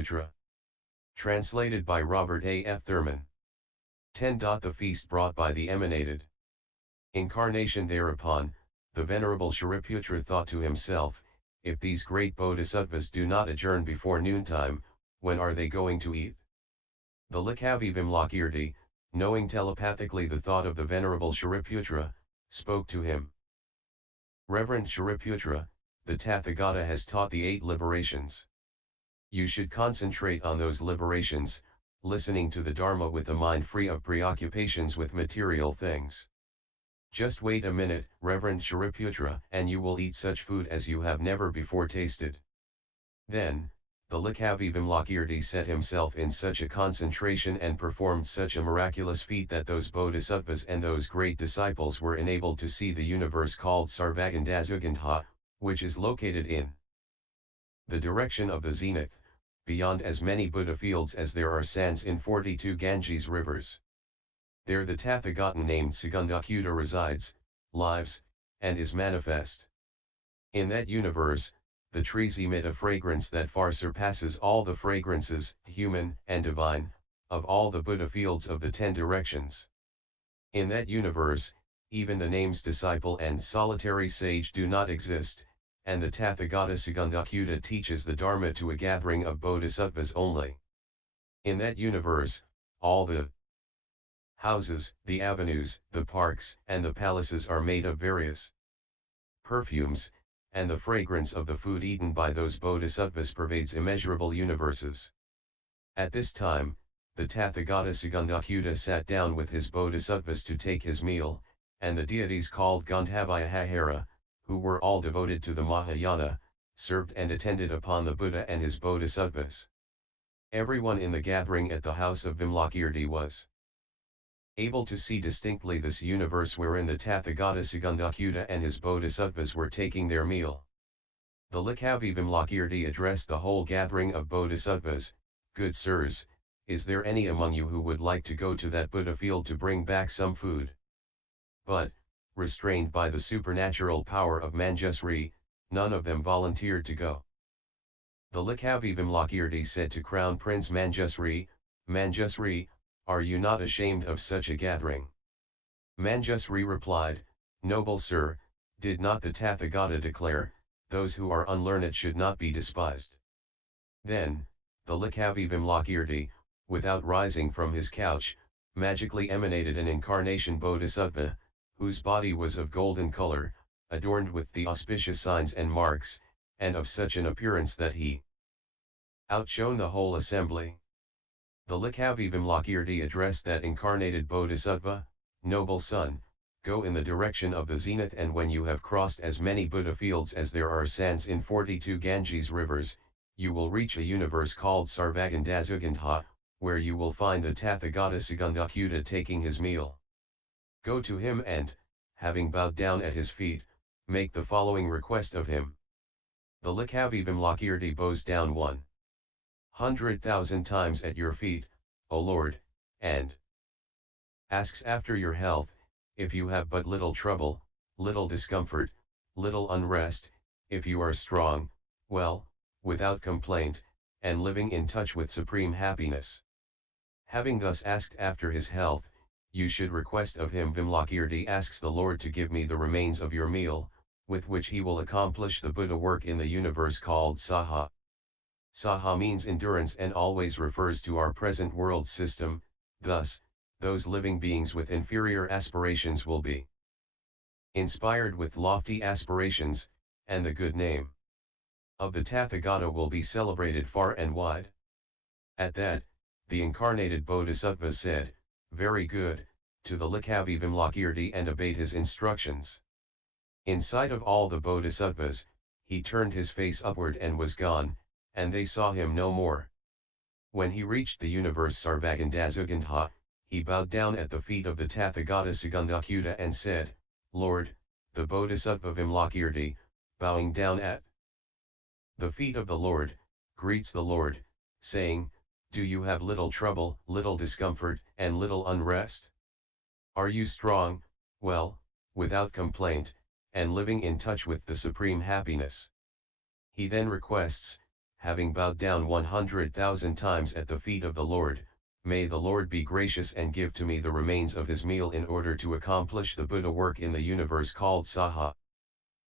Sutra. Translated by Robert A. F. Thurman. 10. The feast brought by the emanated incarnation. Thereupon, the Venerable Shariputra thought to himself, if these great bodhisattvas do not adjourn before noontime, when are they going to eat? The Licchavi Vimalakirti, knowing telepathically the thought of the Venerable Shariputra, spoke to him. Reverend Shariputra, the Tathagata has taught the 8 liberations. You should concentrate on those liberations, listening to the Dharma with a mind free of preoccupations with material things. Just wait a minute, Reverend Shariputra, and you will eat such food as you have never before tasted. Then, the Licchavi Vimalakirti set himself in such a concentration and performed such a miraculous feat that those bodhisattvas and those great disciples were enabled to see the universe called Sarvagandhasugandha, which is located in the direction of the zenith, beyond as many Buddha fields as there are sands in 42 Ganges rivers. There the Tathagata named Sugandhakuta resides, lives, and is manifest. In that universe, the trees emit a fragrance that far surpasses all the fragrances, human and divine, of all the Buddha fields of the 10 directions. In that universe, even the names disciple and solitary sage do not exist, and the Tathagata Sugandhakuta teaches the Dharma to a gathering of bodhisattvas only. In that universe, all the houses, the avenues, the parks, and the palaces are made of various perfumes, and the fragrance of the food eaten by those bodhisattvas pervades immeasurable universes. At this time, the Tathagata Sugandhakuta sat down with his bodhisattvas to take his meal, and the deities called Gandhavaya, who were all devoted to the Mahayana, served and attended upon the Buddha and his bodhisattvas. Everyone in the gathering at the house of Vimalakirti was able to see distinctly this universe wherein the Tathagata Sugandhakuta and his bodhisattvas were taking their meal. The Licchavi Vimalakirti addressed the whole gathering of bodhisattvas, good sirs, is there any among you who would like to go to that Buddha field to bring back some food? But, restrained by the supernatural power of Manjusri, none of them volunteered to go. The Licchavi Vimalakirti said to Crown Prince Manjusri, Manjusri, are you not ashamed of such a gathering? Manjusri replied, Noble sir, did not the Tathagata declare, those who are unlearned should not be despised? Then, the Licchavi Vimalakirti, without rising from his couch, magically emanated an incarnation bodhisattva, whose body was of golden color, adorned with the auspicious signs and marks, and of such an appearance that he outshone the whole assembly. The Licchavi Vimalakirti addressed that incarnated bodhisattva, Noble son, go in the direction of the zenith, and when you have crossed as many Buddha fields as there are sands in 42 Ganges rivers, you will reach a universe called Sarvagandhasugandha, where you will find the Tathagata Sugandhakuta taking his meal. Go to him and, having bowed down at his feet, make the following request of him. The Licchavi Vimalakirti bows down 100,000 times at your feet, O Lord, and asks after your health, if you have but little trouble, little discomfort, little unrest, if you are strong, well, without complaint, and living in touch with supreme happiness. Having thus asked after his health, you should request of him. Vimalakirti asks the Lord to give me the remains of your meal, with which he will accomplish the Buddha work in the universe called Saha. Saha means endurance and always refers to our present world system, thus, those living beings with inferior aspirations will be inspired with lofty aspirations, and the good name of the Tathagata will be celebrated far and wide. At that, the incarnated bodhisattva said, very good, to the Licchavi Vimalakirti and obeyed his instructions. In sight of all the bodhisattvas, he turned his face upward and was gone, and they saw him no more. When he reached the universe Sarvagandhasugandha, he bowed down at the feet of the Tathagata Sugandhakuta and said, Lord, the bodhisattva Vimalakirti, bowing down at the feet of the Lord, greets the Lord, saying, do you have little trouble, little discomfort, and little unrest? Are you strong, well, without complaint, and living in touch with the supreme happiness? He then requests, having bowed down 100,000 times at the feet of the Lord, may the Lord be gracious and give to me the remains of his meal in order to accomplish the Buddha work in the universe called Saha.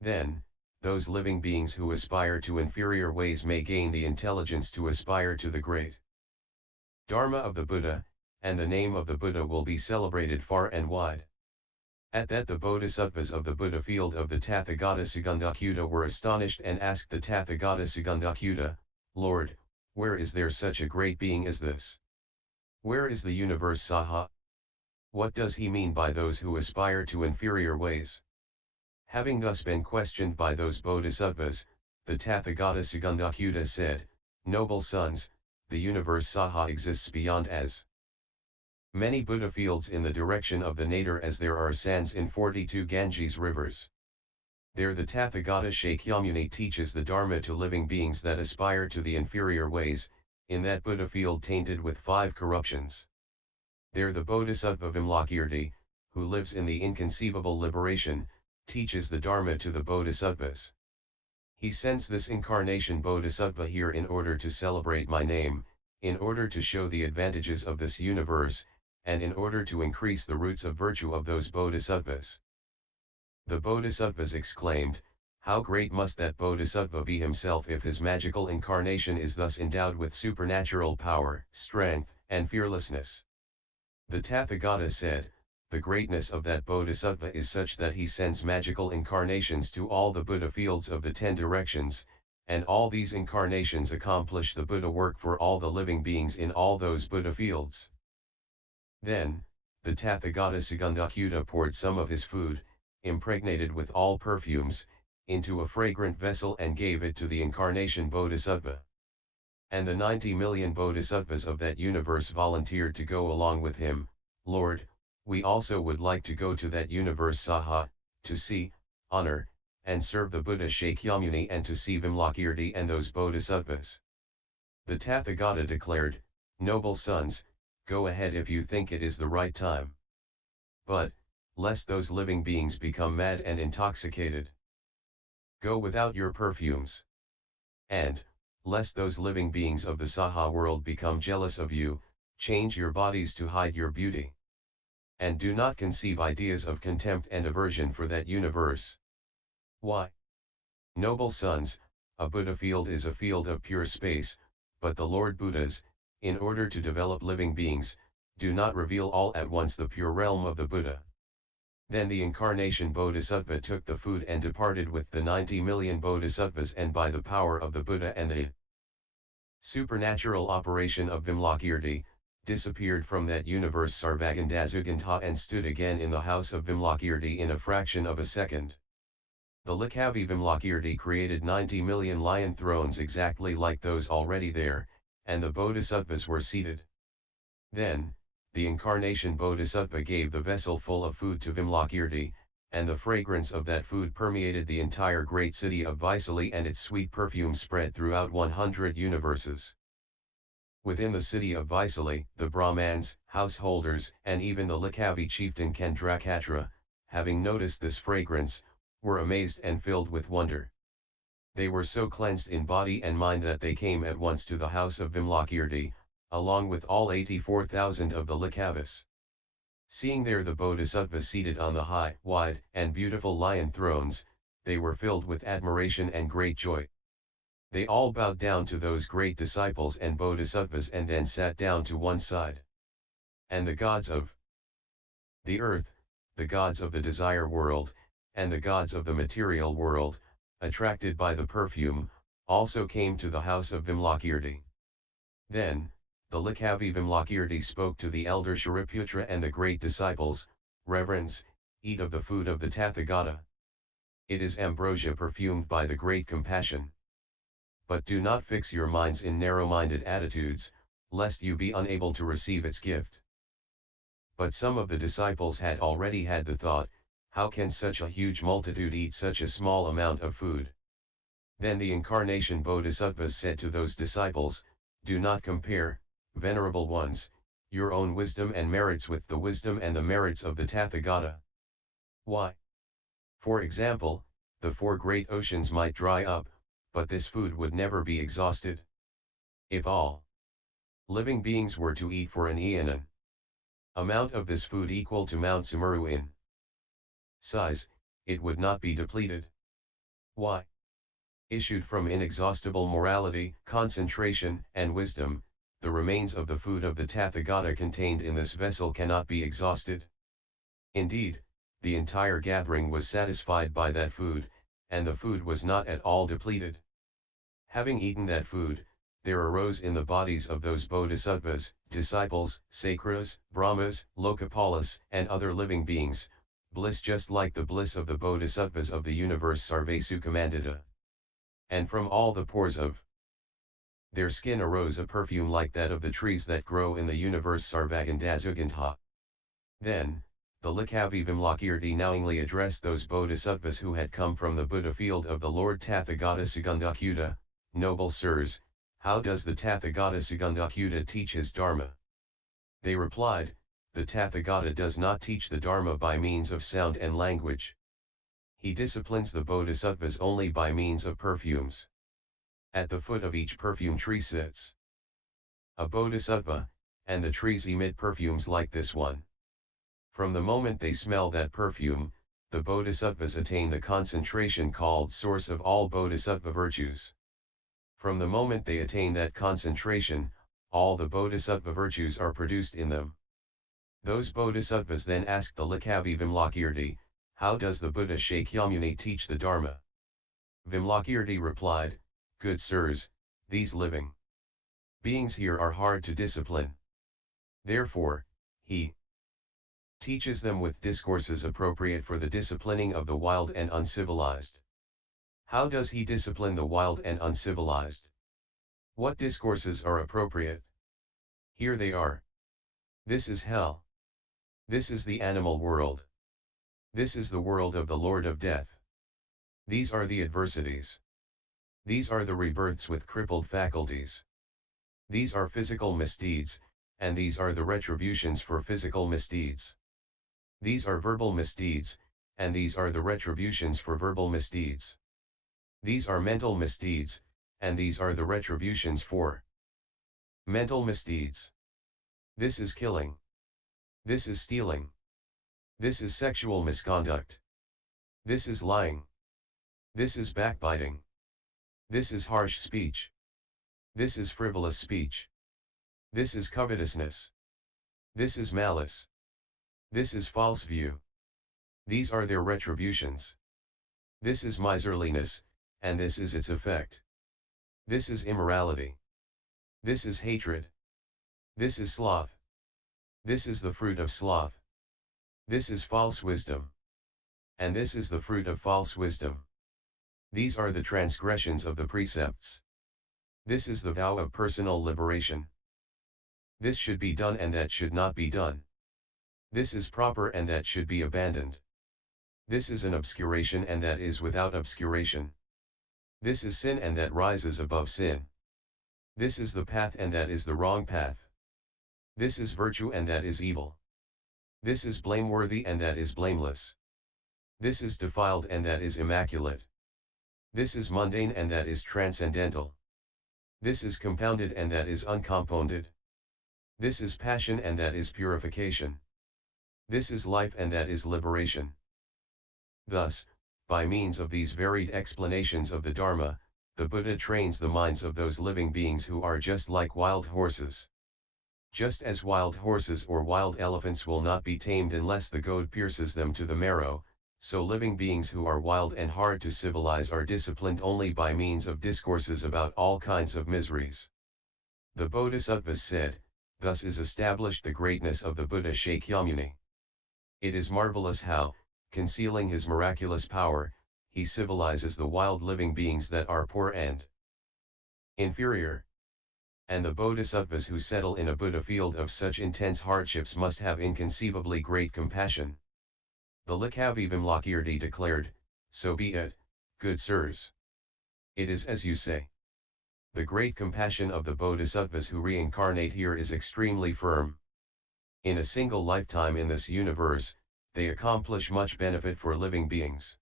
Then, those living beings who aspire to inferior ways may gain the intelligence to aspire to the great Dharma of the Buddha, and the name of the Buddha will be celebrated far and wide. At that the bodhisattvas of the Buddha field of the Tathagatagarbha were astonished and asked the Tathagatagarbha, Lord, where is there such a great being as this? Where is the universe Saha? What does he mean by those who aspire to inferior ways? Having thus been questioned by those bodhisattvas, the Tathagatagarbha said, Noble sons, the universe Saha exists beyond as many Buddha fields in the direction of the nadir as there are sands in 42 Ganges rivers. There the Tathagata Shakyamuni teaches the Dharma to living beings that aspire to the inferior ways, in that Buddha field tainted with 5 corruptions. There the Bodhisattva Vimalakirti, who lives in the inconceivable liberation, teaches the Dharma to the Bodhisattvas. He sends this incarnation Bodhisattva here in order to celebrate my name, in order to show the advantages of this universe, and in order to increase the roots of virtue of those bodhisattvas. The bodhisattvas exclaimed, How great must that bodhisattva be himself if his magical incarnation is thus endowed with supernatural power, strength, and fearlessness. The Tathagata said, The greatness of that bodhisattva is such that he sends magical incarnations to all the Buddha fields of the 10 directions, and all these incarnations accomplish the Buddha work for all the living beings in all those Buddha fields. Then, the Tathagatagarbha poured some of his food, impregnated with all perfumes, into a fragrant vessel and gave it to the incarnation Bodhisattva. And the 90 million Bodhisattvas of that universe volunteered to go along with him. Lord, we also would like to go to that universe Saha, to see, honor, and serve the Buddha Shakyamuni and to see Vimalakirti and those Bodhisattvas. The Tathagata declared, Noble sons, go ahead if you think it is the right time. But, lest those living beings become mad and intoxicated, go without your perfumes. And, lest those living beings of the Saha world become jealous of you, change your bodies to hide your beauty. And do not conceive ideas of contempt and aversion for that universe. Why? Noble sons, a Buddha field is a field of pure space, but the Lord Buddhas, in order to develop living beings, do not reveal all at once the pure realm of the Buddha. Then the incarnation Bodhisattva took the food and departed with the 90 million Bodhisattvas, and by the power of the Buddha and the supernatural operation of Vimalakirti, disappeared from that universe Sarvagandhasugandha and stood again in the house of Vimalakirti in a fraction of a second. The Licchavi Vimalakirti created 90 million lion thrones exactly like those already there, and the Bodhisattvas were seated. Then, the incarnation Bodhisattva gave the vessel full of food to Vimalakirti, and the fragrance of that food permeated the entire great city of Vaisali and its sweet perfume spread throughout 100 universes. Within the city of Vaisali, the Brahmans, householders, and even the Licchavi chieftain Kendrakatra, having noticed this fragrance, were amazed and filled with wonder. They were so cleansed in body and mind that they came at once to the house of Vimalakirti, along with all 84,000 of the Licchavis. Seeing there the Bodhisattvas seated on the high, wide, and beautiful lion thrones, they were filled with admiration and great joy. They all bowed down to those great disciples and Bodhisattvas and then sat down to one side. And the gods of the earth, the gods of the desire world, and the gods of the material world, attracted by the perfume, also came to the house of Vimalakirti. Then, the Licchavi Vimalakirti spoke to the elder Shariputra and the great disciples, Reverends, eat of the food of the Tathagata. It is ambrosia perfumed by the great compassion. But do not fix your minds in narrow-minded attitudes, lest you be unable to receive its gift. But some of the disciples had already had the thought, how can such a huge multitude eat such a small amount of food? Then the incarnation Bodhisattvas said to those disciples, do not compare, venerable ones, your own wisdom and merits with the wisdom and the merits of the Tathagata. Why? For example, the 4 great oceans might dry up, but this food would never be exhausted. If all living beings were to eat for an eon, amount of this food equal to Mount Sumeru in size, it would not be depleted. Why? Issued from inexhaustible morality, concentration, and wisdom, the remains of the food of the Tathagata contained in this vessel cannot be exhausted. Indeed, the entire gathering was satisfied by that food, and the food was not at all depleted. Having eaten that food, there arose in the bodies of those bodhisattvas, disciples, sakras, brahmas, lokapalas, and other living beings, bliss just like the bliss of the bodhisattvas of the universe Sarvesukhamandita. And from all the pores of their skin arose a perfume like that of the trees that grow in the universe Sarvagandhasugandha. Then, the Licchavi Vimalakirti knowingly addressed those bodhisattvas who had come from the Buddha field of the Lord Tathagatagarbhuta, noble sirs, how does the Tathagatagarbhuta teach his Dharma? They replied, the Tathagata does not teach the Dharma by means of sound and language. He disciplines the bodhisattvas only by means of perfumes. At the foot of each perfume tree sits a bodhisattva, and the trees emit perfumes like this one. From the moment they smell that perfume, the bodhisattvas attain the concentration called source of all bodhisattva virtues. From the moment they attain that concentration, all the bodhisattva virtues are produced in them. Those bodhisattvas then asked the Licchavi Vimalakirti, how does the Buddha Shakyamuni teach the Dharma? Vimalakirti replied, good sirs, these living beings here are hard to discipline. Therefore, he teaches them with discourses appropriate for the disciplining of the wild and uncivilized. How does he discipline the wild and uncivilized? What discourses are appropriate? Here they are. This is hell. This is the animal world. This is the world of the Lord of Death. These are the adversities. These are the rebirths with crippled faculties. These are physical misdeeds, and these are the retributions for physical misdeeds. These are verbal misdeeds, and these are the retributions for verbal misdeeds. These are mental misdeeds, and these are the retributions for mental misdeeds. This is killing. This is stealing. This is sexual misconduct. This is lying. This is backbiting. This is harsh speech. This is frivolous speech. This is covetousness. This is malice. This is false view. These are their retributions. This is miserliness, and this is its effect. This is immorality. This is hatred. This is sloth. This is the fruit of sloth. This is false wisdom. And this is the fruit of false wisdom. These are the transgressions of the precepts. This is the vow of personal liberation. This should be done and that should not be done. This is proper and that should be abandoned. This is an obscuration and that is without obscuration. This is sin and that rises above sin. This is the path and that is the wrong path. This is virtue and that is evil. This is blameworthy and that is blameless. This is defiled and that is immaculate. This is mundane and that is transcendental. This is compounded and that is uncompounded. This is passion and that is purification. This is life and that is liberation. Thus, by means of these varied explanations of the Dharma, the Buddha trains the minds of those living beings who are just like wild horses. Just as wild horses or wild elephants will not be tamed unless the goad pierces them to the marrow, so living beings who are wild and hard to civilize are disciplined only by means of discourses about all kinds of miseries. The Bodhisattvas said, thus is established the greatness of the Buddha Shakyamuni. It is marvelous how, concealing his miraculous power, he civilizes the wild living beings that are poor and inferior. And the Bodhisattvas who settle in a Buddha field of such intense hardships must have inconceivably great compassion. The Licchavi Vimalakirti declared, so be it, good sirs. It is as you say. The great compassion of the Bodhisattvas who reincarnate here is extremely firm. In a single lifetime in this universe, they accomplish much benefit for living beings.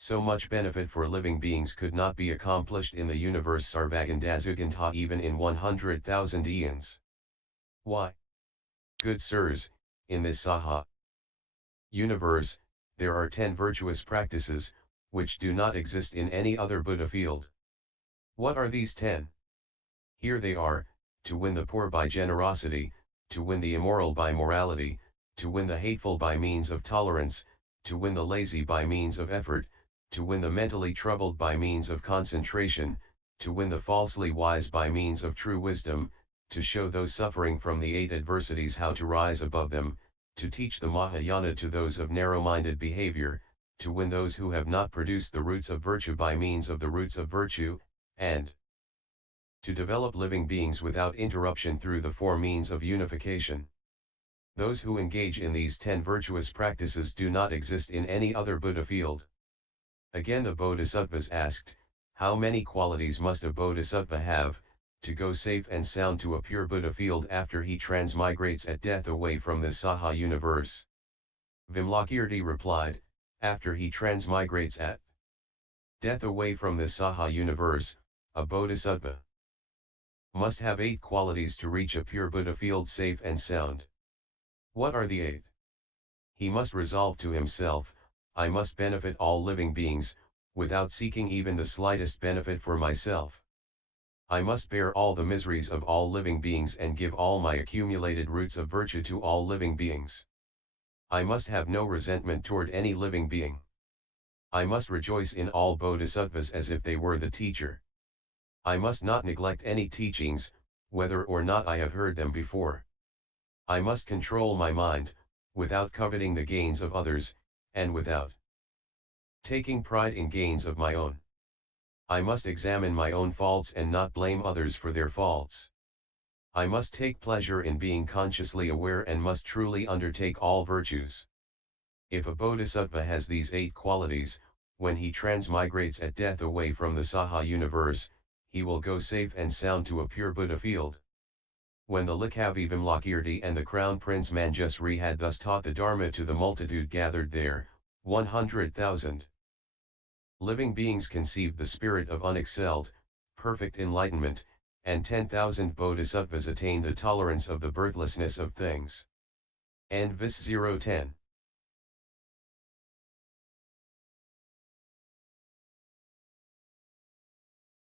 So much benefit for living beings could not be accomplished in the universe Sarvagandhasugandha even in 100,000 aeons. Why? Good sirs, in this Saha universe, there are 10 virtuous practices, which do not exist in any other Buddha field. What are these 10? Here they are: to win the poor by generosity, to win the immoral by morality, to win the hateful by means of tolerance, to win the lazy by means of effort, to win the mentally troubled by means of concentration, to win the falsely wise by means of true wisdom, to show those suffering from the 8 adversities how to rise above them, to teach the Mahayana to those of narrow-minded behavior, to win those who have not produced the roots of virtue by means of the roots of virtue, and to develop living beings without interruption through the 4 means of unification. Those who engage in these 10 virtuous practices do not exist in any other Buddha field. Again the bodhisattvas asked, how many qualities must a bodhisattva have, to go safe and sound to a pure Buddha field after he transmigrates at death away from the Saha universe? Vimalakirti replied, after he transmigrates at death away from the Saha universe, a bodhisattva must have 8 qualities to reach a pure Buddha field safe and sound. What are the 8? He must resolve to himself, I must benefit all living beings, without seeking even the slightest benefit for myself. I must bear all the miseries of all living beings and give all my accumulated roots of virtue to all living beings. I must have no resentment toward any living being. I must rejoice in all bodhisattvas as if they were the teacher. I must not neglect any teachings, whether or not I have heard them before. I must control my mind, without coveting the gains of others, and without taking pride in gains of my own. I must examine my own faults and not blame others for their faults. I must take pleasure in being consciously aware and must truly undertake all virtues. If a bodhisattva has these 8 qualities, when he transmigrates at death away from the Saha universe, he will go safe and sound to a pure Buddha field. When the Licchavi Vimalakirti and the Crown Prince Manjusri had thus taught the Dharma to the multitude gathered there, 100,000 living beings conceived the spirit of unexcelled, perfect enlightenment, and 10,000 bodhisattvas attained the tolerance of the birthlessness of things. And Vis 010.